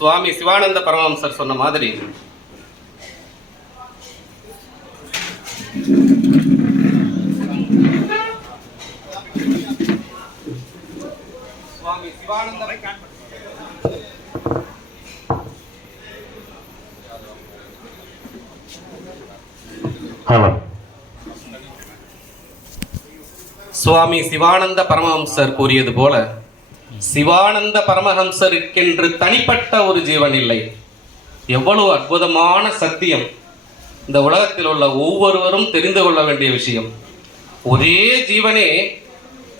சுவாமி சிவானந்த பரமஹம்சர் சொன்ன மாதிரி சுவாமி சிவானந்த சுவாமி சிவானந்த பரமஹம்சர் கூறியது போல, சிவானந்த பரமஹம்சருக்கென்று தனிப்பட்ட ஒரு ஜீவன் இல்லை. எவ்வளவு அற்புதமான சத்தியம்! இந்த உலகத்தில் உள்ள ஒவ்வொருவரும் தெரிந்து கொள்ள வேண்டிய விஷயம். ஒரே ஜீவனே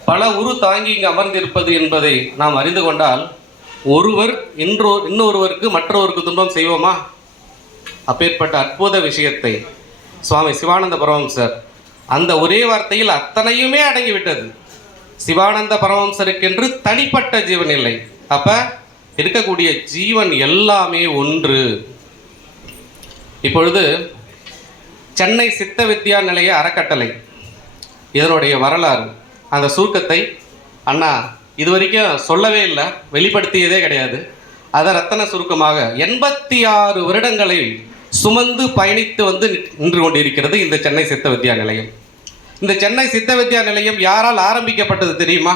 பல உரு தாங்கி இங்கு அமர்ந்திருப்பது என்பதை நாம் அறிந்து கொண்டால், ஒருவர் இன்னொருவருக்கு மற்றொருக்கு துன்பம் செய்வோமா? அப்பேற்பட்ட அற்புத விஷயத்தை சுவாமி சிவானந்த பரமஹம்சர் அந்த ஒரே வார்த்தையில் அத்தனையுமே அடங்கிவிட்டது. சிவானந்த பரமஹம்சருக்கென்று தனிப்பட்ட ஜீவன் இல்லை. அப்ப இருக்கக்கூடிய ஜீவன் எல்லாமே ஒன்று. இப்பொழுது சென்னை சித்த வித்யா நிலைய அறக்கட்டளை இதனுடைய வரலாறு, அந்த சுருக்கத்தை அண்ணா இதுவரைக்கும் சொல்லவே இல்லை, வெளிப்படுத்தியதே கிடையாது. அதை ரத்தன சுருக்கமாக 86 வருடங்களை சுமந்து பயணித்து வந்து நின்று கொண்டிருக்கிறது இந்த சென்னை சித்த வித்யா நிலையம். இந்த சென்னை சித்த வித்யா நிலையம் யாரால் ஆரம்பிக்கப்பட்டது தெரியுமா?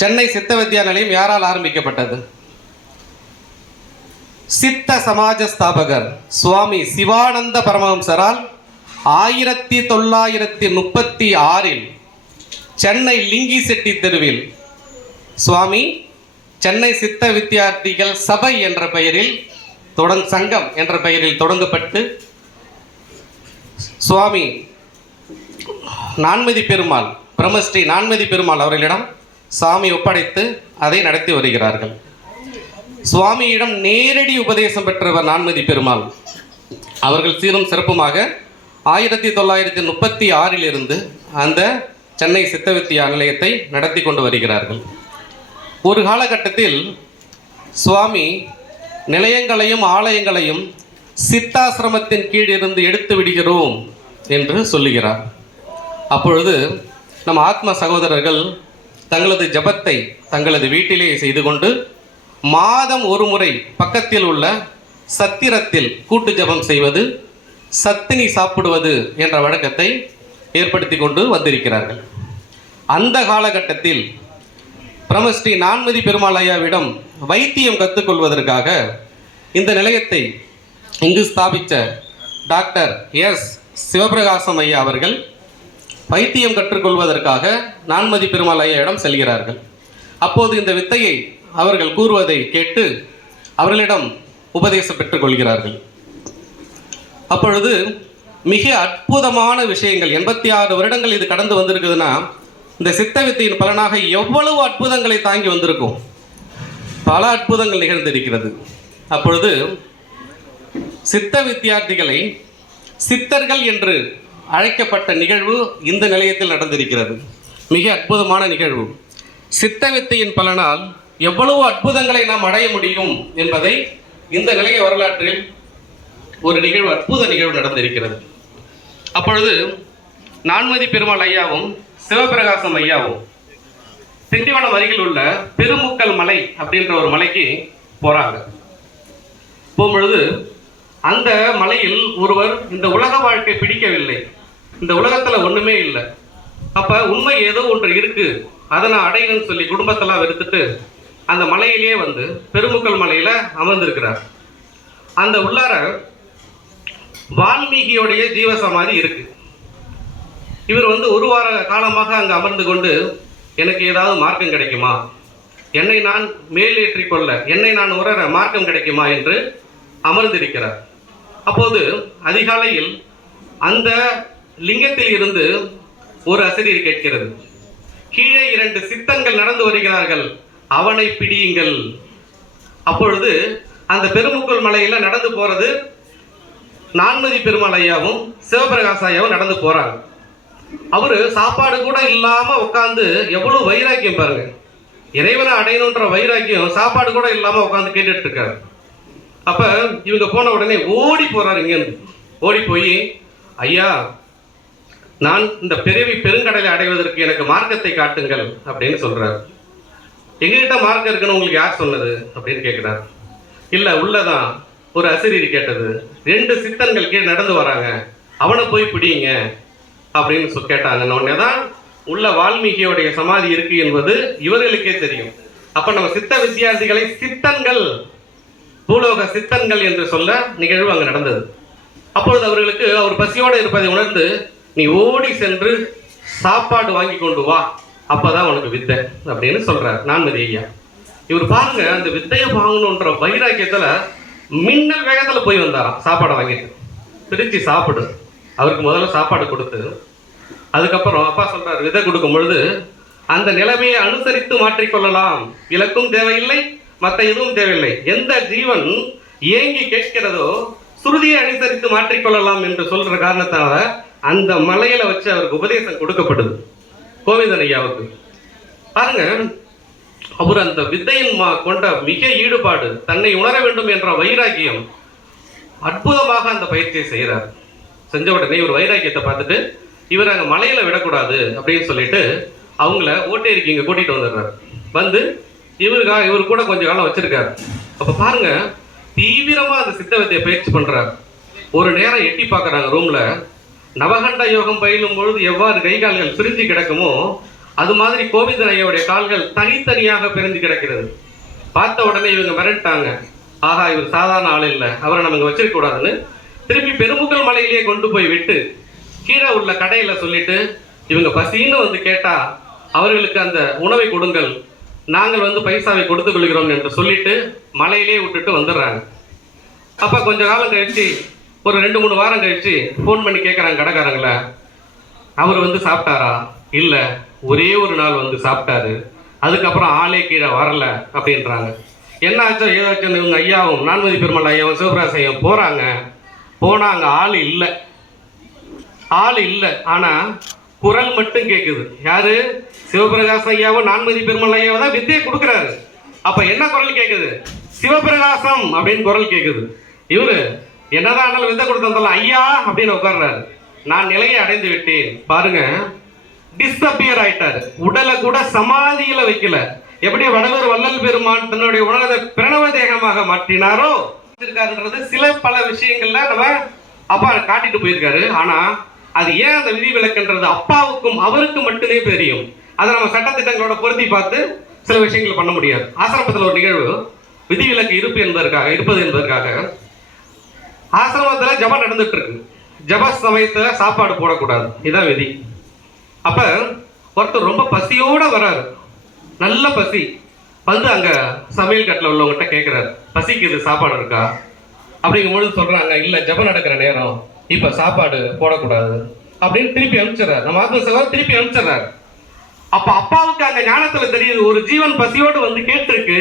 சென்னை சித்த வித்யா நிலையம் யாரால் ஆரம்பிக்கப்பட்டது? சித்த சமாஜ ஸ்தாபகர் சுவாமி சிவானந்த பரமஹம்சரால் 1936 சென்னை லிங்கி செட்டி தெருவில் சுவாமி சென்னை சித்த வித்தியார்த்திகள் சபை என்ற பெயரில் சங்கம் என்ற பெயரில் தொடங்கப்பட்டு சுவாமி நான்மதி பெருமாள், பிரம்மஸ்ரீ நான்மதி பெருமாள் அவர்களிடம் சாமி ஒப்படைத்து அதை நடத்தி வருகிறார்கள். சுவாமியிடம் நேரடி உபதேசம் பெற்றவர் நான்மதி பெருமாள் அவர்கள் சீரும் சிறப்புமாக 1936 அந்த சென்னை சித்த வித்யா நிலையத்தை நடத்தி கொண்டு வருகிறார்கள். ஒரு காலகட்டத்தில் சுவாமி நிலையங்களையும் ஆலயங்களையும் சித்தாசிரமத்தின் கீழ் இருந்து எடுத்து விடுகிறோம் என்று சொல்லுகிறார். அப்பொழுது நம் ஆத்ம சகோதரர்கள் தங்களது ஜபத்தை தங்களது வீட்டிலே செய்து கொண்டு மாதம் ஒரு முறை பக்கத்தில் உள்ள சத்திரத்தில் கூட்டு ஜபம் செய்வது, சத்தினி சாப்பிடுவது என்ற வழக்கத்தை ஏற்படுத்தி கொண்டு வந்திருக்கிறார்கள். அந்த காலகட்டத்தில் பிரம்மஸ்ரீ நான்மதி பெருமாள் ஐயாவிடம் வைத்தியம் கற்றுக்கொள்வதற்காக இந்த நிலையத்தை இங்கு ஸ்தாபித்த டாக்டர் எஸ் சிவபிரகாசம் ஐயா அவர்கள் வைத்தியம் கற்றுக்கொள்வதற்காக நான்மதி பெருமாள் ஐயாவிடம் செல்கிறார்கள். அப்போது இந்த வித்தையை அவர்கள் கூறுவதை கேட்டு அவர்களிடம் உபதேசம் பெற்றுக்கொள்கிறார்கள். அப்பொழுது மிக அற்புதமான விஷயங்கள், 86 வருடங்கள் இது கடந்து வந்திருக்குதுன்னா இந்த சித்த வித்தையின் பலனாக எவ்வளவு அற்புதங்களை தாங்கி வந்திருக்கும். பல அற்புதங்கள் நிகழ்ந்திருக்கிறது. அப்பொழுது சித்த வித்தியார்த்திகளை சித்தர்கள் என்று அழைக்கப்பட்ட நிகழ்வு இந்த நிலையத்தில் நடந்திருக்கிறது. மிக அற்புதமான நிகழ்வு. சித்த வித்தையின் பலனால் எவ்வளவு அற்புதங்களை நாம் அடைய முடியும் என்பதை இந்த நிலைய வரலாற்றில் ஒரு நிகழ்வு, அற்புத நிகழ்வு நடந்திருக்கிறது. அப்பொழுது நான்மதி பெருமாள் ஐயாவும் சிவபிரகாசம் ஐயாவும் திண்டிவனம் அருகில் உள்ள பெருமுக்கல் மலை அப்படின்ற ஒரு மலைக்கு போறாங்க. போகும்பொழுது அந்த மலையில் ஒருவர் இந்த உலக வாழ்க்கை பிடிக்கவில்லை, இந்த உலகத்தில் ஒன்றுமே இல்லை, அப்போ உண்மை ஏதோ ஒன்று இருக்கு, அதை நான் அடையணும்னு சொல்லி குடும்பத்தெல்லாம் வெறுத்துட்டு அந்த மலையிலேயே வந்து பெருமுக்கல் மலையில் அமர்ந்திருக்கிறார். அந்த உள்ளார வால்மீகியோடைய ஜீவசமாதி இருக்கு. இவர் வந்து ஒரு வார காலமாக அங்கே அமர்ந்து கொண்டு எனக்கு ஏதாவது மார்க்கம் கிடைக்குமா, என்னை நான் மேலேற்றிக் கொள்ள, என்னை நான் உணர மார்க்கம் கிடைக்குமா என்று அமர்ந்திருக்கிறார். அப்போது அதிகாலையில் அந்த லிங்கத்தில் இருந்து ஒரு அசரீர் கேட்கிறது, கீழே 2 சித்தங்கள் நடந்து வருகிறார்கள், அவனை பிடியுங்கள். அப்பொழுது அந்த பெருமுக்கல் மலையில் நடந்து போறது நான்மதி பெருமாள் ஐயாவும் சிவபிரகாச ஐயாவும் நடந்து போறாங்க. அவரு சாப்பாடு கூட இல்லாம உட்காந்து, எவ்வளவு வைராக்கியம் பாருங்க, இறைவனை அடையணுன்ற வைராக்கியம், சாப்பாடு கூட இல்லாம உட்காந்து கேட்டுட்டு இருக்காரு. அப்ப இவங்க போன உடனே ஓடி போறாரு. இங்கேருந்து ஓடி போய், ஐயா நான் இந்த பிறவி பெருங்கடலை அடைவதற்கு எனக்கு மார்க்கத்தை காட்டுங்கள் அப்படின்னு சொல்றாரு. எங்ககிட்ட மார்க்கம் இருக்குன்னு உங்களுக்கு யார் சொன்னது அப்படின்னு கேட்குறாரு. இல்லை உள்ளதான் ஒரு அசிரியர் கேட்டது, 2 சித்தன்கள் கீழே நடந்து வராங்க, அவனை போய் பிடிங்க அப்படின்னு கேட்டாங்க. உடனே தான் உள்ள வால்மீகியோடைய சமாதி இருக்கு என்பது இவர்களுக்கே தெரியும். அப்ப நம்ம சித்த வித்தியார்த்திகளை சித்தன்கள், பூலோக சித்தன்கள் என்று சொல்ல நிகழ்வு அங்கு நடந்தது. அப்பொழுது அவர்களுக்கு அவர் பசியோடு இருப்பதை உணர்ந்து, நீ ஓடி சென்று சாப்பாடு வாங்கி கொண்டு வா, அப்பதான் உனக்கு வித்தை அப்படின்னு சொல்றார் நான்மதி ஐயா. இவர் பாருங்க, அந்த வித்தையை வாங்கணுன்ற வைராக்கியத்துல மின்னல் வேகத்துல போய் வந்தாராம் சாப்பாடை வாங்கிட்டு. பிரிச்சு சாப்பிடு, அவருக்கு முதல்ல சாப்பாடு கொடுத்து, அதுக்கப்புறம் அப்பா சொல்றாரு விதை கொடுக்கும் பொழுது அந்த நிலைமையை அனுசரித்து மாற்றிக்கொள்ளலாம், இலக்கும் தேவையில்லை, மற்ற எதுவும் தேவையில்லை, எந்த ஜீவன் ஏங்கி கேட்கிறதோ சுருதியை அனுசரித்து மாற்றிக்கொள்ளலாம் என்று சொல்ற காரணத்தால அந்த மலையில வச்சு அவருக்கு உபதேசம் கொடுக்கப்படுது கோவிந்தன் ஐயாவுக்கு. பாருங்க, அவர் அந்த வித்தையின் கொண்ட மிக ஈடுபாடு, தன்னை உணர வேண்டும் என்ற வைராக்கியம், அற்புதமாக அந்த பயிற்சியை செய்கிறார். செஞ்ச உடனே இவர் வைராக்கியத்தை பார்த்துட்டு இவர் அங்கே மலையில விடக்கூடாது அப்படின்னு சொல்லிட்டு அவங்கள ஓட்டேரிக்கு இங்கே கூட்டிட்டு வந்துடுறாரு. வந்து இவர் கூட கொஞ்சம் காலம் வச்சிருக்காரு. அப்ப பாருங்க, தீவிரமா அந்த சித்த வித்தையை பயிற்சி பண்றாரு. ஒரு நேரம் எட்டி பார்க்கறாங்க ரூம்ல, நவகண்ட யோகம் பயிலும் பொழுது எவ்வாறு கை கால்கள் பிரிஞ்சு கிடக்குமோ அது மாதிரி கோவிந்தன் ஐயாவுடைய கால்கள் தனித்தனியாக பிரிஞ்சு கிடக்கிறது. பார்த்த உடனே இவங்க மிரட்டாங்க, ஆகா இவர் சாதாரண ஆள் இல்லை, அவரை நம்ம இங்கே வச்சிருக்க கூடாதுன்னு திருப்பி பெருமுகல் மலையிலேயே கொண்டு போய் விட்டு கீழே உள்ள கடையில சொல்லிட்டு, இவங்க பசின்னு வந்து கேட்டா அவர்களுக்கு அந்த உணவை கொடுங்கள், நாங்கள் வந்து பைசாவை கொடுத்து கொள்கிறோம் என்று சொல்லிட்டு மலையிலே விட்டுட்டு வந்துடுறாங்க. அப்ப கொஞ்ச காலம் கழிச்சு, ஒரு 2-3 வாரம் கழிச்சு ஃபோன் பண்ணி கேட்குறாங்க கடைக்காரங்கள, அவர் வந்து சாப்பிட்டாரா? இல்லை, ஒரே ஒரு நாள் வந்து சாப்பிட்டாரு, அதுக்கப்புறம் ஆளே கீழே வரல அப்படின்றாங்க. என்ன ஆச்சோ ஏதாச்சும் இவங்க ஐயாவும் நான்மதி பெருமாள் ஐயாவும் சிவபிரகாசையும் போறாங்க. போனா அங்க ஆள் இல்லை, ஆனா குரல் மட்டும் கேட்குது. யாரு? சிவபிரகாச ஐயாவும் நான்மதி பெருமாள் ஐயாவும் தான் வித்தையை கொடுக்குறாரு. அப்ப என்ன குரல் கேட்குது? சிவபிரகாசம் அப்படின்னு குரல் கேட்குது. இவரு என்னதான் ஆனாலும் வித்தை கொடுத்தாலும் ஐயா அப்படின்னு உட்கார்றாரு. நான் நிலையை அடைந்து விட்டேன். பாருங்க, டிஸ்அப்பியர் ஆயிட்டாரு. உடலை கூட சமாதியில வைக்கல. எப்படி வடலூர் வள்ளல் பெருமான் தன்னுடைய உலகத்தை பிரணவ தேகமாக மாற்றினாரோ இருக்காருன்றது சில பல விஷயங்கள்ல நம்ம அப்பா காட்டிட்டு போயிருக்காரு. ஆனா அது ஏன் அந்த விதி விலக்குன்றது அப்பாவுக்கும் அவருக்கு மட்டுமே தெரியும். அதை நம்ம சட்டத்திட்டங்களோட பொருத்தி பார்த்து சில விஷயங்கள் பண்ண முடியாது. ஆசிரமத்தில் ஒரு நிகழ்வு, விதிவிலக்கு இருப்பது என்பதற்காக ஆசிரமத்துல ஜபம் நடந்துட்டு இருக்கு. ஜப சமயத்துல சாப்பாடு போடக்கூடாது, இதான் விதி. அப்ப ஒருத்தர் ரொம்ப பசியோட வராரு, நல்ல பசி. வந்து அங்க சமையல் கட்டில் உள்ளவங்ககிட்ட கேட்கிறாரு, பசிக்குது சாப்பாடு இருக்கா அப்படிங்கும்பொழுது சொல்றாங்க, இல்ல ஜபம் நடக்கிற நேரம், இப்ப சாப்பாடு போடக்கூடாது அப்படின்னு திருப்பி அனுப்பிச்சிடறாரு. நம்ம ஆத்மசேவர் திருப்பி அனுப்பிச்சிடறாரு. அப்ப அப்பாவுக்கு அங்க ஞானத்துல தெரியுது, ஒரு ஜீவன் பசியோடு வந்து கேட்டிருக்கு,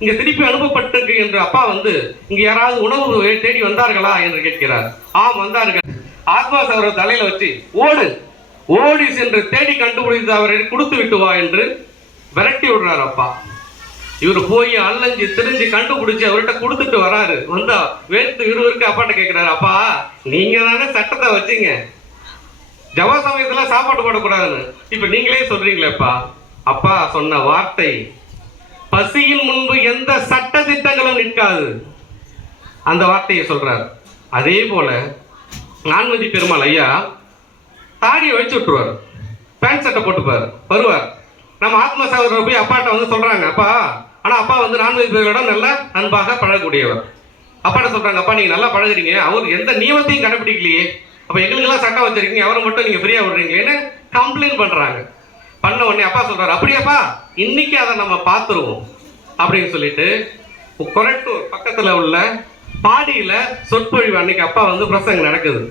இங்க திருப்பி அனுப்பப்பட்டிருக்கு என்று. அப்பா வந்து இங்க யாராவது உணவு தேடி வந்தார்களா என்று கேட்கிறார். ஆம் வந்தார்கள். ஆத்மசேவர் தலையில வச்சு ஓடி சென்று தேடி கண்டுபிடித்து அவரை கொடுத்து விட்டு வா என்று விரட்டி விடுறாரு அப்பா. இவர் போய் அலைஞ்சு திரிஞ்சு கண்டுபிடிச்சு அவர்கிட்ட கொடுத்துட்டு வராரு. வந்தா வேர்த்து விறுவிறுக்கு அப்பாட்ட கேட்கிறாரு, அப்பா நீங்க தானே சட்டத்தை வச்சீங்க ஜப சமயத்துல சாப்பாடு போடக்கூடாதுன்னு, இப்ப நீங்களே சொல்றீங்களேப்பா. அப்பா சொன்ன வார்த்தை, பசியின் முன்பு எந்த சட்ட திட்டங்களும் நிற்காது, அந்த வார்த்தையை சொல்றாரு. அதே போல நான்மதி பெருமாள் ஐயா தாடியை வச்சு விட்டுருவார், பேண்ட் சட்டை போட்டுப்பார், வருவார். நம்ம ஆத்ம சகோதரர் போய் அப்பாட்ட வந்து சொல்றாங்க, அப்பா ஆனா அப்பா வந்து நான்மதி பெருமாளோட நல்லா அன்பாக பழகக்கூடியவர். அப்பாட்ட சொல்றாங்க, அப்பா நீங்க நல்லா பழகுறீங்க, அவர் எந்த நியமத்தையும் கடைபிடிக்கலையே, அப்ப எங்களுக்கெல்லாம் சட்டம் வச்சிருக்கீங்க, அவரை மட்டும் நீங்க ஃப்ரீயா விடுறீங்களேன்னு கம்ப்ளைண்ட் பண்றாங்க. பண்ண உடனே அப்பா சொல்றாரு, அப்படியாப்பா இன்னைக்கு அதை நம்ம பார்த்துருவோம் அப்படின்னு சொல்லிட்டு கொரட்டூர் பக்கத்துல உள்ள பாடியில சொற்பொழிவு அன்னைக்கு அப்பா வந்து பிரசங்கம் நடக்குது.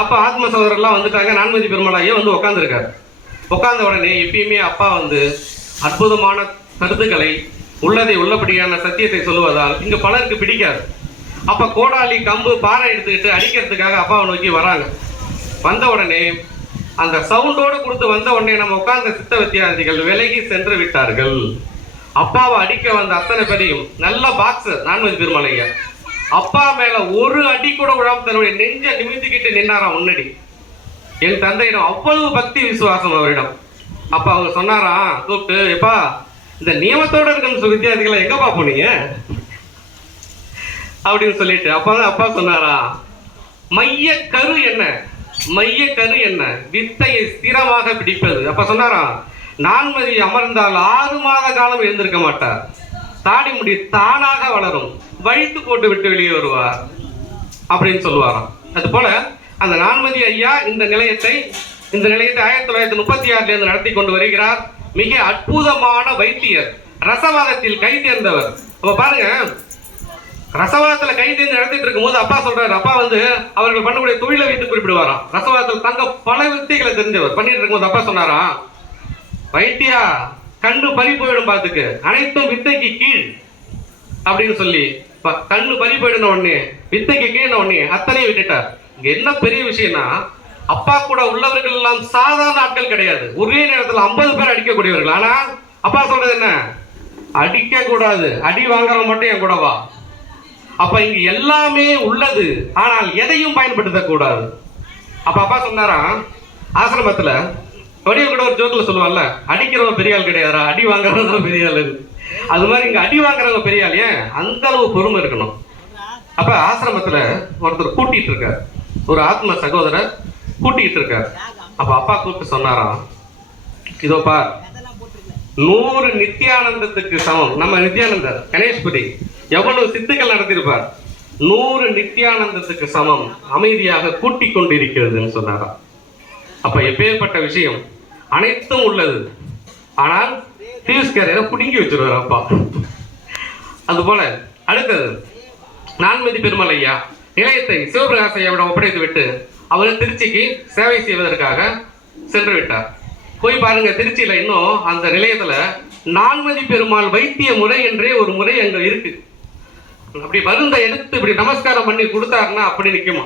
அப்ப ஆத்ம சகோதரர்லாம் வந்துட்டாங்க. நான்மதி பெருமாள் ஐயா வந்து உட்காந்துருக்காரு. உட்கார்ந்த உடனே எப்பயுமே அப்பா வந்து அற்புதமான கருத்துக்களை உள்ளதை உள்ளபடியான சத்தியத்தை சொல்லுவதால் இங்க பலருக்கு பிடிக்காது. அப்ப கோடாலி கம்பு பாறை எடுத்துக்கிட்டு அடிக்கிறதுக்காக அப்பாவை நோக்கி வராங்க. வந்த உடனே அந்த சவுண்டோடு கொடுத்து வந்த உடனே நம்ம உட்கார்ந்த சித்த வித்தியார்த்திகள் விலகி சென்று விட்டார்கள். அப்பாவை அடிக்க வந்த அத்தனை பேரையும் நல்ல பாக்ஸர் நான்மதி பெருமாள் ஐயா அப்பா மேல ஒரு அடி கூட விழாம தன்னுடைய நெஞ்ச நிமித்திக்கிட்டு நின்னாராம் முன்னாடி. என் தந்தையிடம் அவ்வளவு பக்தி விசுவாசம் அவரிடம். அப்ப அவர் சொன்னாராம் கூப்பிட்டு, எப்பா இந்த நியமத்தோட இருக்கிற வித்தியார்த்திகளை எங்கப்பா போனீங்க அப்படின்னு சொல்லிட்டு அப்பா சொன்னாரா, மைய கரு என்ன, மைய கரு என்ன, வித்தையை ஸ்திரமாக பிடிப்பது. அப்ப சொன்னாரா, நான்மதி அமர்ந்தால் 6 மாத காலம் எழுந்திருக்க மாட்டார், தாடி முடி தானாக வளரும், வழித்து போட்டு விட்டு வெளியே வருவார் அப்படின்னு சொல்லுவாராம். அது போல அந்த நான்மதி ஐயா இந்த நிலையத்தை 1936 நடத்தி கொண்டு வருகிறார். மிக அற்புதமான வைத்தியர், ரசவாதத்தில் கை தேர்ந்தவர். அப்ப பாருங்க, ரசவாதத்துல கை தேர்ந்து நடத்திட்டு இருக்கும் போது அப்பா சொல்றாரு, அப்பா அவர்கள் பண்ணக்கூடிய தொழிலை வைத்து குறிப்பிடுவாராம். ரசவாதத்தில் தங்க பல வித்தைகளை தெரிஞ்சவர். பண்ணிட்டு இருக்கும்போது அப்பா சொன்னாராம், வைத்தியா கண்ணு பறி போயிடும் பார்த்துக்கு, அனைத்தும் வித்தைக்கு கீழ் அப்படின்னு சொல்லி கண்ணு பறி போயிடுன உடனே வித்தைக்கு கீழ் உடனே அத்தனையும் விட்டுட்டார். இங்க என்ன பெரிய விஷயம்னா, அப்பா கூட உள்ளவர்கள் எல்லாம் சாதாரண ஆட்கள் கிடையாது. ஒரே நேரத்தில் 50 பேர் அடிக்கக்கூடியவர்கள். ஆனா அப்பா சொல்றது என்ன, அடிக்க கூடாது, அடி வாங்குறவங்க மட்டும் என் கூட வா. அப்ப இங்க எல்லாமே உள்ளது, ஆனால் எதையும் பயன்படுத்த கூடாது. அப்பா சொன்னாரா, ஆசிரமத்துல வடிவல் கூட ஒரு ஜோக்கில் சொல்லுவாங்கல்ல, அடிக்கிறவங்க பெரிய ஆள் கிடையாதா, அடி வாங்குறவங்க பெரிய ஆள். அது மாதிரி இங்க அடி வாங்குறவங்க பெரிய ஆள். ஏன் அந்த அளவு பொறுமை இருக்கணும். அப்ப ஆசிரமத்துல ஒருத்தர் கூட்டிட்டு இருக்கார், ஒரு ஆத்ம சகோதரர் கூட்டிட்டு இருக்கார். அப்ப அப்பா கூப்பிட்டு சொன்னாராம், இதோப்பா 100 நித்யானந்தத்துக்கு சமம். நம்ம நித்யானந்தர் கணேஷ்பதி எவ்வளவு சித்துக்கள் நடத்தியிருப்பார், 100 நித்யானந்தத்துக்கு சமம் அமைதியாக கூட்டிக் கொண்டிருக்கிறதுன்னு சொன்னாராம். அப்ப எப்பேற்பட்ட விஷயம், அனைத்தும் உள்ளது, ஆனால் தீஸ்கரையில புடுங்கி வச்சிருவார் அப்பா. அது போல அடுத்தது நான்மதி பெருமாள் ஐயா நிலையத்தை சிவபிரகாஷ் ஐயாவிடம் ஒப்படைத்து விட்டு அவர் திருச்சிக்கு சேவை செய்வதற்காக சென்று விட்டார். போய் பாருங்க, திருச்சியில இன்னும் அந்த நிலையத்துல நான்மதி பெருமாள் வைத்திய முறை என்றே ஒரு முறை அங்க இருக்கு. அப்படி மருந்தை எடுத்து இப்படி நமஸ்காரம் பண்ணி கொடுத்தாருன்னா அப்படி நிற்குமா,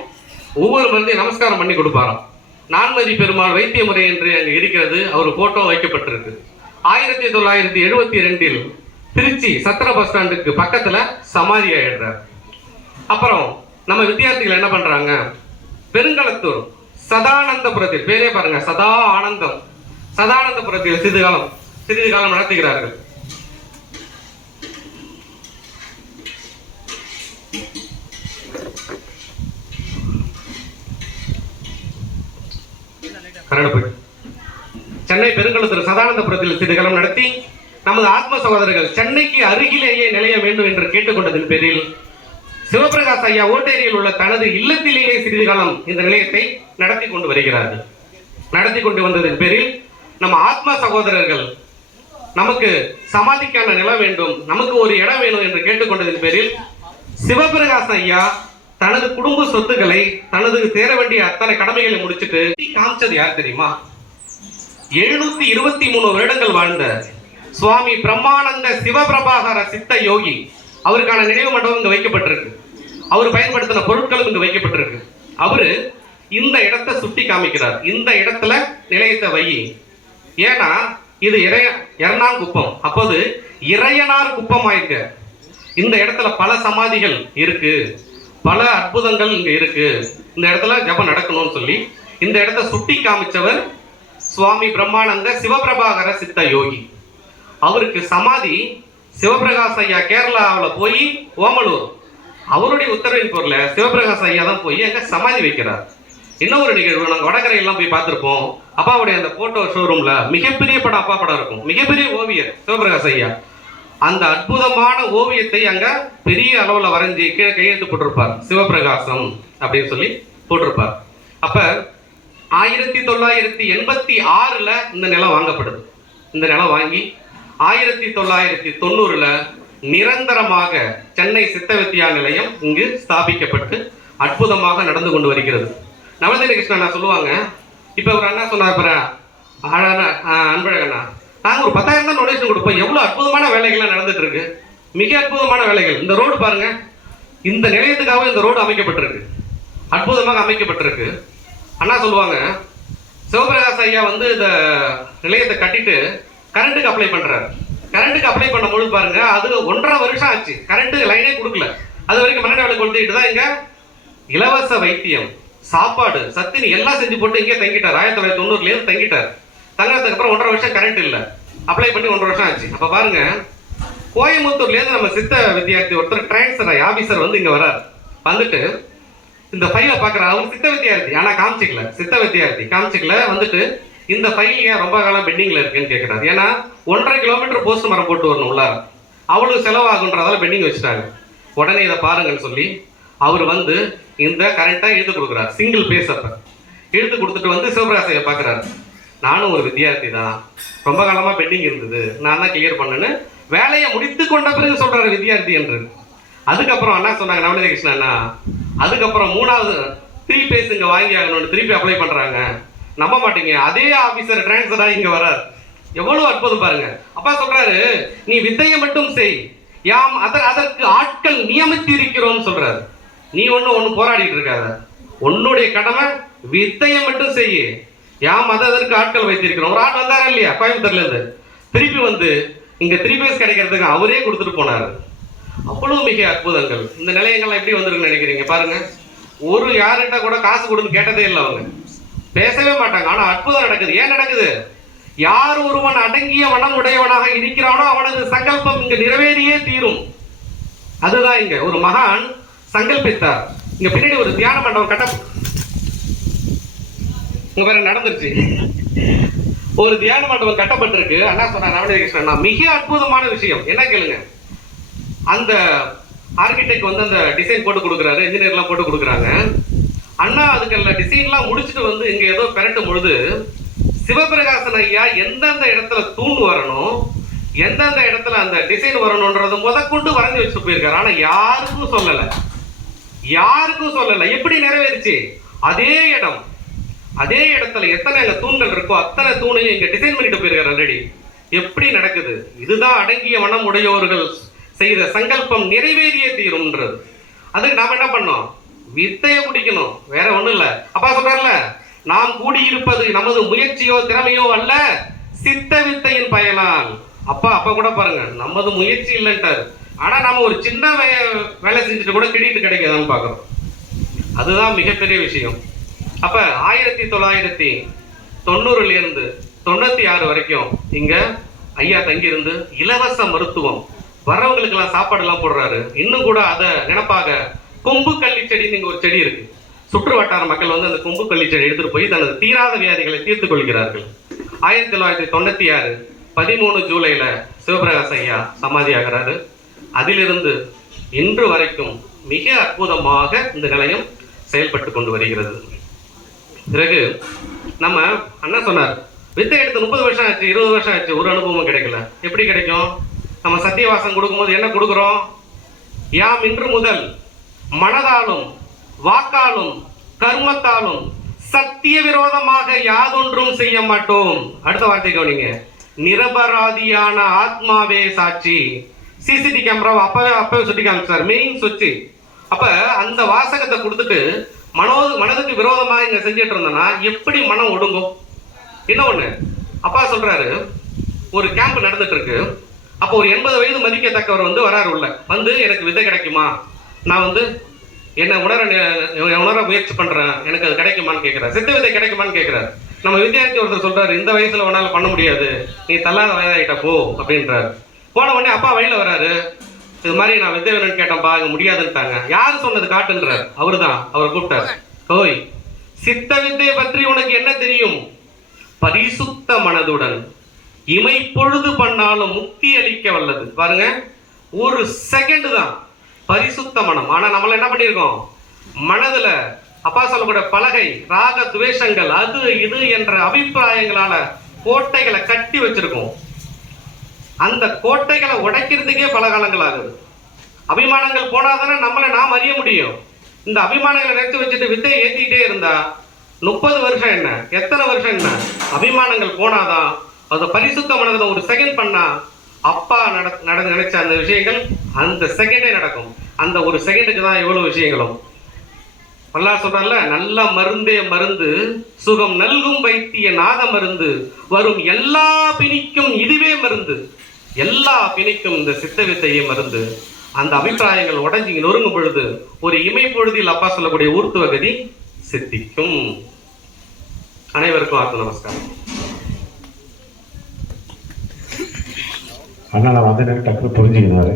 ஒவ்வொரு மருந்தையும் நமஸ்காரம் பண்ணி கொடுப்பாராம். நான்மதி பெருமாள் வைத்திய முறை என்று அங்கு இருக்கிறது. அவர் போட்டோ வைக்கப்பட்டிருக்கு. 1972 திருச்சி சத்திர பஸ் ஸ்டாண்டுக்கு பக்கத்துல சமாதி ஆயிடுறார். அப்புறம் நம்ம வித்தியார்த்திகள் என்ன பண்றாங்க, பெருங்களத்தூர் சதானந்தபுரத்தில், பேரே பாருங்க சதா ஆனந்தம், சதானந்தபுரத்தில் சிறிது காலம் நடத்துகிறார்கள். சென்னை பெருங்களத்தூர் சதானந்தபுரத்தில் சிறிது காலம் நடத்தி நமது ஆத்ம சகோதரர்கள் சென்னைக்கு அருகிலேயே நிலைய வேண்டும் என்று கேட்டுக்கொண்டதன் பேரில் சிவபிரகாஷ் ஐயா ஓட்டேரியில் உள்ள தனது இல்லத்திலேயே சிறிது காலம் இந்த நிலையத்தை நடத்தி கொண்டு வருகிறார்கள். நடத்தி கொண்டு வந்ததன் பேரில் நம்ம ஆத்ம சகோதரர்கள் நமக்கு சமாதிக்கான நிலம் வேண்டும், நமக்கு ஒரு இடம் வேணும் என்று கேட்டுக்கொண்டதன் பேரில் சிவபிரகாஷ் ஐயா தனது குடும்ப சொத்துக்களை, தனது சேர வேண்டிய அத்தனை கடமைகளை முடிச்சுட்டு காமிச்சது யார் தெரியுமா, 723 வருடங்கள் வாழ்ந்த சுவாமி பிரம்மானந்த சிவபிரபாகர சித்த யோகி. அவருக்கான நினைவு மண்டபம் இங்க வைக்கப்பட்டிருக்கு. அவர் பயன்படுத்தின பொருட்களும் இங்க வைக்கப்பட்டிருக்கு. அவரு இந்த இடத்தை சுட்டி காமிக்கிறார், இந்த இடத்துல நிலையத்தை வை. ஏன்னா இது எரணாங்குப்பம், அப்போது இறையனார் குப்பம் ஆயிருக்கு. இந்த இடத்துல பல சமாதிகள் இருக்கு, பல அற்புதங்கள் இங்க இருக்கு, இந்த இடத்துல ஜபம் நடக்கணும்னு சொல்லி இந்த இடத்தை சுட்டி காமிச்சவர் சுவாமி பிரம்மானந்த சிவபிரபாகர சித்த யோகி. அவருக்கு சமாதி சிவபிரகாஷ் ஐயா கேரளாவில் போய் ஓமலூர், அவருடைய உத்தரவின் பொருள் சிவபிரகாஷ் ஐயா தான் போய் அங்க சமாதி வைக்கிறார். இன்னொரு நிகழ்வு நாங்கள் வடகரையெல்லாம் போய் பார்த்துருப்போம். அப்பாவுடைய அந்த போட்டோ ஷோரூம்ல மிகப்பெரிய படம், அப்பா படம் இருக்கும். மிகப்பெரிய ஓவியர் சிவபிரகாஷ் ஐயா. அந்த அற்புதமான ஓவியத்தை அங்க பெரிய அளவுல வரைஞ்சி கீழே கையெழுத்து போட்டிருப்பார், சிவபிரகாசம் அப்படின்னு சொல்லி போட்டிருப்பார். அப்ப 1986 இந்த நிலம் வாங்கப்படுது. இந்த நிலம் வாங்கி 1990 நிரந்தரமாக சென்னை சித்த வித்யா நிலையம் இங்கு ஸ்தாபிக்கப்பட்டு அற்புதமாக நடந்து கொண்டு வருகிறது. நவதீன கிருஷ்ணன் சொல்லுவாங்க, இப்ப ஒரு அண்ணா சொன்னார், அன்பழகண்ணா, நாங்க ஒரு 10,000 தான் டொனேஷன் கொடுப்போம், எவ்வளவு அற்புதமான வேலைகள்லாம் நடந்துட்டு இருக்கு, மிக அற்புதமான வேலைகள். இந்த ரோடு பாருங்க, இந்த நிலையத்துக்காக இந்த ரோடு அமைக்கப்பட்டிருக்கு, அற்புதமாக அமைக்கப்பட்டிருக்கு. அண்ணா சொல்லுவாங்க, சிவபிரகாஷ் ஐயா இந்த நிலையத்தை கட்டிட்டு கரண்ட்டுக்கு அப்ளை பண்றாரு. கரண்ட்டுக்கு அப்ளை பண்ணும் பொழுது பாருங்க, அது 1.5 வருஷம் ஆச்சு, கரண்ட் லைனே கொடுக்கல. அது வரைக்கும் மண்ணெண்ணெய் வேலை கொடுத்துக்கிட்டு தான் இங்க இலவச வைத்தியம், சாப்பாடு, சத்தினி எல்லாம் செஞ்சு போட்டு இங்கே தங்கிட்டார். 1990 தங்கிட்டார். தங்கினதுக்கு அப்புறம் 1.5 வருஷம் கரண்ட் இல்லை. அப்ளை பண்ணி 1 வருஷம் ஆச்சு. அப்போ பாருங்க, கோயம்புத்தூர்லேருந்து நம்ம சித்த வித்தியார்த்தி ஒருத்தர் டிரான்ஸ்ஃபர் ஆஃபீஸர் வந்து இங்கே வர்றார். வந்துட்டு இந்த ஃபைலை பார்க்குறாரு. அவர் சித்த வித்தியார்த்தி, ஆனால் காமிச்சிக்கல. சித்த வித்தியார்த்தி காமிச்சிக்கல. வந்துட்டு இந்த ஃபைல் ஏன் ரொம்ப காலம் பெண்டிங்கில் இருக்குன்னு கேட்குறாரு. ஏன்னா 1.5 கிலோமீட்டர் போஸ்ட் மரம் போட்டு வரணும் உள்ளார, அவ்வளோ செலவாகுன்றதால பெண்டிங் வச்சுட்டாங்க. உடனே இதை பாருங்கன்னு சொல்லி அவர் வந்து இந்த கரெக்டாக எழுத்து கொடுக்குறாரு. சிங்கிள் பேஸ் அப்போ எழுத்து கொடுத்துட்டு வந்து சிவபிரகாசையை பார்க்குறாரு. நானும் ஒரு வித்தியார்த்தி தான், ரொம்ப காலமாக பெண்டிங் இருந்தது, நான் தான் கிளியர் பண்ணேன்னு வேலையை முடித்து கொண்ட பிறகு சொல்கிறாரு வித்தியார்த்தி என்று. அதுக்கப்புறம் என்ன சொன்னாங்க நவநீத கிருஷ்ணா, அதுக்கப்புறம் 3வது 3 பேஸ் இங்கே வாங்கி ஆகணும்னு திருப்பி அப்ளை பண்ணுறாங்க. நம்ப மாட்டீங்க, அதே ஆஃபீஸர் டிரான்ஸ்ஃபர் இங்கே வரார். எவ்வளவு அற்புதம் பாருங்க. அப்பா சொல்றாரு, நீ வித்தையை மட்டும் செய், யாம் அதற்கு ஆட்கள் நியமித்து இருக்கிறோம் சொல்றாரு. நீ ஒண்ணு போராடிட்டு இருக்காத, உன்னுடைய கடமை வித்தையை மட்டும் செய்ய, யாம் அதற்கு ஆட்கள் வைத்திருக்கிறோம். ஒரு ஆள் வந்தாரா இல்லையா கோயம்புத்தூர்ல இருந்து, திருப்பி வந்து இங்க 3 பேஸ் கிடைக்கிறதுக்கு அவரே கொடுத்துட்டு போனாரு. அவ்வளவு மிக அற்புதங்கள். இந்த நிலையங்கள்லாம் எப்படி வந்திருக்குன்னு நினைக்கிறீங்க பாருங்க. ஒரு யார்கிட்ட கூட காசு கொடுத்து கேட்டதே இல்லை, அவங்க பேசவே மாட்டாங்க. ஆனா அற்புதம் நடக்குது. ஏன் நடக்குது? யார் ஒருவன் அடங்கிய மனம் உடையவனாக இருக்கிறானோ அவனது சங்கல்பம் இங்க நிறைவேறியே தீரும். அதுதான் இங்க ஒரு மகான் சங்கல்பித்தார். இங்க பின்னாடி ஒரு தியான மண்டபம் உங்க பேர நடந்துருச்சு. ஒரு தியான மண்டபம் கட்டப்பட்டிருக்கு. அண்ணா சொன்னார் நவநீத கிருஷ்ணன், மிக அற்புதமான விஷயம். என்ன கேளுங்க, அந்த ஆர்கிடெக்ட் வந்து அந்த டிசைன் போட்டு கொடுக்குறாரு, இன்ஜினியர்லாம் போட்டு கொடுக்குறாங்க. அண்ணா அதுக்கெல்லாம் டிசைன்லாம் முடிச்சுட்டு வந்து இங்க ஏதோ பெரட்டும் பொழுது சிவபிரகாசன் ஐயா எந்தெந்த இடத்துல தூண் வரணும், எந்தெந்த இடத்துல அந்த டிசைன் வரணும்ன்றது முதற்கொண்டு வரைஞ்சி வச்சுட்டு போயிருக்காரு. ஆனா யாருக்கும் சொல்லல. எப்படி நிறைவேறிச்சு? அதே இடம், அதே இடத்துல எத்தனை அங்க தூண்கள் இருக்கோ அத்தனை தூணையும் இங்க டிசைன் பண்ணிட்டு போயிருக்காரு ஆல்ரெடி. எப்படி நடக்குது? இதுதான் அடங்கிய மனம் உடையோர்கள் செய்த சங்கல்பம் நிறைவேறியே தீரும்ன்றது. அதுக்கு நாம என்ன பண்ணோம்? வித்தையை குடிக்கணும், வேற ஒண்ணும் இல்ல. அப்பா சொல்றாருல, நாம் கூடியிருப்பது நமது முயற்சியோ திறமையோ அல்ல, சித்த வித்தையின் பயனால். அப்பா கூட பாருங்க, நமது முயற்சி இல்லைன்ட்டாரு. ஆனா நாம ஒரு சின்ன வேலை செஞ்சுட்டு கூட கிடிட்டு கிடைக்காதான்னு பாக்குறோம். அதுதான் மிகப்பெரிய விஷயம். அப்ப 1990 இருந்து 96 வரைக்கும் இங்க ஐயா தங்கியிருந்து இலவச மருத்துவம், வரவங்களுக்கு எல்லாம் சாப்பாடு எல்லாம் போடுறாரு. இன்னும் கூட அதை நினைப்பாக கொம்பு கள்ளி செடின்னு இங்க ஒரு செடி இருக்கு. சுற்று வட்டார மக்கள் வந்து அந்த கொம்பு கள்ளி செடி எடுத்துட்டு போய் தனது தீராத வியாதிகளை தீர்த்துக் கொள்கிறார்கள். 1996 13 ஜூலைல சிவபிரகாச ஐயா சமாதி ஆகிறாரு. அதிலிருந்து இன்று வரைக்கும் மிக அற்புதமாக இந்த நிலையம் செயல்பட்டு கொண்டு வருகிறது. பிறகு நம்ம அண்ணன் சொன்னார், வித்தை எடுத்து 30 வருஷம் ஆச்சு, 20 வருஷம் ஆச்சு, ஒரு அனுபவமும் கிடைக்கல. எப்படி கிடைக்கும்? நம்ம சத்தியவாசம் கொடுக்கும்போது என்ன கொடுக்குறோம்? யாம் இன்று முதல் மனதாலும் வாக்காலும் கர்மத்தாலும் சத்திய விரோதமாக யாதொன்றும் செய்ய மாட்டோம். அடுத்த வார்த்தை கவனிங்க, நிரபராதியான ஆத்மாவே சாட்சி. சிசிடி கேமராவை அப்பவே சுட்டி காமிச்சார், மெயின் சுவிட்ச். அப்ப அந்த வாசகத்தை கொடுத்துட்டு மனதுக்கு விரோதமாக இங்க செஞ்சுட்டு இருந்தோம்னா எப்படி மனம் ஒடுங்கும்? இன்னொன்னு அப்பா சொல்றாரு, ஒரு கேம்ப் நடந்துட்டு இருக்கு. அப்போ ஒரு 80 வயது மதிக்கத்தக்கவர் வந்து வராரு உள்ள. வந்து எனக்கு விதை கிடைக்குமா, நான் வந்து என்ன உணர முயற்சி பண்றேன், எனக்கு அது கிடைக்குமான்னு கேட்கிறார். சித்த விதை கிடைக்குமான்னு கேட்கிறார். நம்ம வித்தியார்த்தி ஒருத்தர் சொல்றாரு, இந்த வயசுல உன்னால பண்ண முடியாது, நீ தள்ளாத வயதாகிட்ட போ அப்படின்றாரு. போன உடனே அப்பா வழியில வராரு, இது மாதிரி நான் வித்தை வேணும்னு கேட்டேன்ப்பா, இங்க முடியாதுன்ட்டாங்க. யாரு சொன்னது காட்டுன்றார். அவருதான். அவர் கூப்பிட்டார், ஓய் சித்த வித்தையை பற்றி உனக்கு என்ன தெரியும்? பரிசுத்த மனதுடன் இமைப்பொழுது பண்ணாலும் முக்தி அளிக்க வல்லது. பாருங்க, ஒரு செகண்ட் தான் பரிசுத்த மனம். ஆனா நம்மள என்ன பண்ணிருக்கோம்? மனதுல அப்பா சொல்லக்கூடிய பலகை, ராக துவேஷங்கள், அது இது என்ற அபிப்பிராயங்களால கோட்டைகளை கட்டி வச்சிருக்கோம். அந்த கோட்டைகளை உடைக்கிறதுக்கே பல காலங்கள் ஆகுது. அபிமானங்கள் போனாதானே நம்மளை நாம் அறிய முடியும். இந்த அபிமானங்களை நினைச்சு வச்சுட்டு வித்தையை ஏத்திக்கிட்டே இருந்தா 30 வருஷம் என்ன, எத்தனை வருஷம் என்ன, அபிமானங்கள் போனாதான் அது பரிசுத்த மனதில் ஒரு செகண்ட் பண்ணா அப்பா நினைச்ச அந்த விஷயங்கள் அந்த செகண்டே நடக்கும். அந்த ஒரு செகண்டுக்கு தான் எவ்வளவு விஷயங்களும். வல்லார் சொல்றாருல, நல்ல மருந்தே மருந்து, சுகம் நல்கும் வைத்திய நாத மருந்து, வரும் எல்லா பிணிக்கும் இதுவே மருந்து, எல்லா பிணிக்கும் இந்த சித்த வித்தையே மருந்து. அந்த அபிப்பிராயங்கள் உடஞ்சி நொறுங்கும் பொழுது ஒரு இமை பொழுதில் அப்பா சொல்லக்கூடிய ஊர்த்துவ கதி சித்திக்கும். அனைவருக்கும் ஆத்ம நமஸ்காரம். அண்ணா நான் வந்து எனக்கு டக்குனு புரிஞ்சுக்கினாரு.